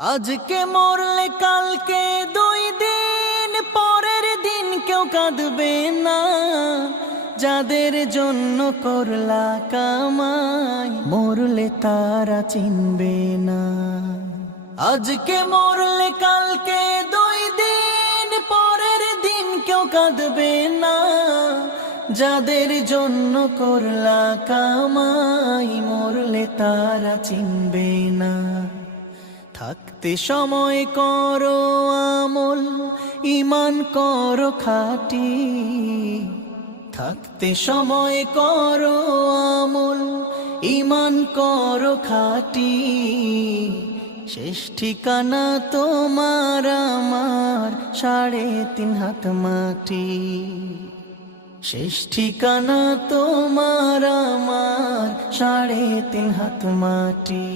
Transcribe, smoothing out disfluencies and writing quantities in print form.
আজকে মরলে কালকে 2 দিন পরের দিন কেউ কাঁদবে না। যাদের জন্য করলা কামাই মরলে তারা চিনবে না। আজকে মরলে কালকে 2 দিন পরের দিন কেউ কাঁদবে না। যাদের জন্য করলা কামাই মরলে তারা চিনবে না। থাকতে সময় করো আমল, ঈমান করো খাঁটি। থাকতে সময় করো আমল, ঈমান করো খাঁটি। শেষ ঠিকানা তোমার আমার 3.5 হাত মাটি। শেষ ঠিকানা তোমার আমার 3.5 হাত মাটি।